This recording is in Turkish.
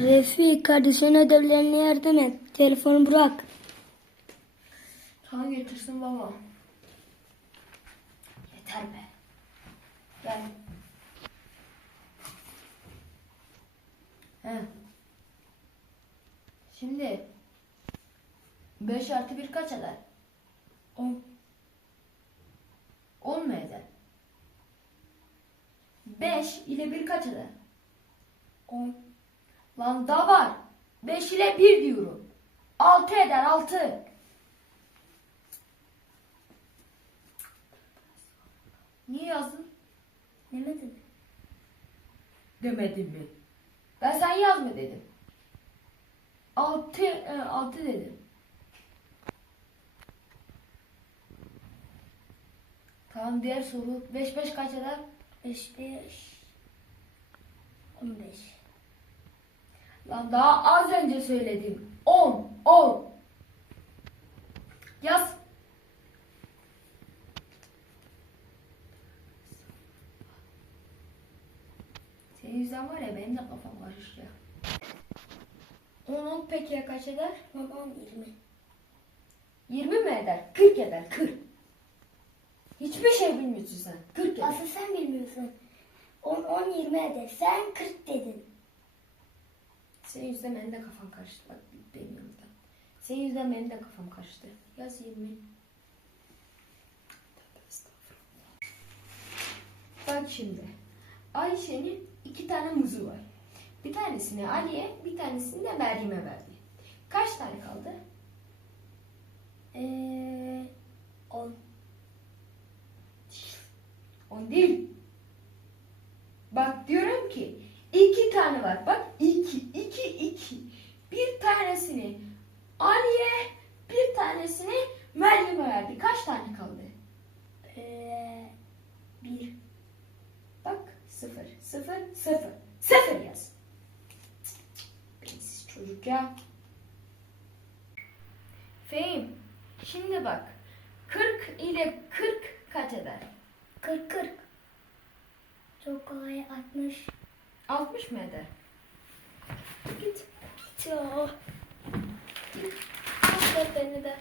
Refik kardeşinin ödevlerine yardım et. Telefonu bırak. Sana getirsin baba. Yeter be. Gel. He. Şimdi 5 artı 1 kaç eder? 10. 10 mu eder? 5 ile 1 kaç eder? 10. Lan da var. 5 ile 1 diyorum. 6 eder 6. Niye yazdın? Demedin. Demedin mi? Ben sen yazma dedim. 6 6 dedim. Tamam diğer soru 5 5 kaç eder? 5 5 15. Lan daha az önce söyledim. 10 10 Yaz. Senin yüzden var ya benim de kafam karıştı. 10 10 peki ya kaç eder? Babam 20. 20 mi eder? 40 eder 40. Hiçbir şey bilmiyorsun sen. 40 eder. Asıl sen bilmiyorsun. 10 10 20 eder. Sen 40 dedin. Senin yüzünden benim de kafam karıştı. Bak benim yanımda. Senin yüzünden benim de kafam karıştı. Yaz 20. Tövbe estağfurullah. Bak şimdi. Ayşe'nin iki tane muzu var. Bir tanesini Ali'ye, bir tanesini de Meryem'e verdi. Kaç tane kaldı? Eee 10. 10 değil. Bak diyorum ki iki tane var. Bak iki, iki, iki. Bir tanesini Ali'ye, bir tanesini Meryem'e verdi. Kaç tane kaldı? Eee 1. Bak sıfır, sıfır, sıfır. Sıfır yaz. Beyinsiz çocuk ya. Fehim, şimdi bak. 40 ile 40 kaç eder? 40 40. Çok kolay 60. 60 mı eder? Git. Git. Aç defterini de.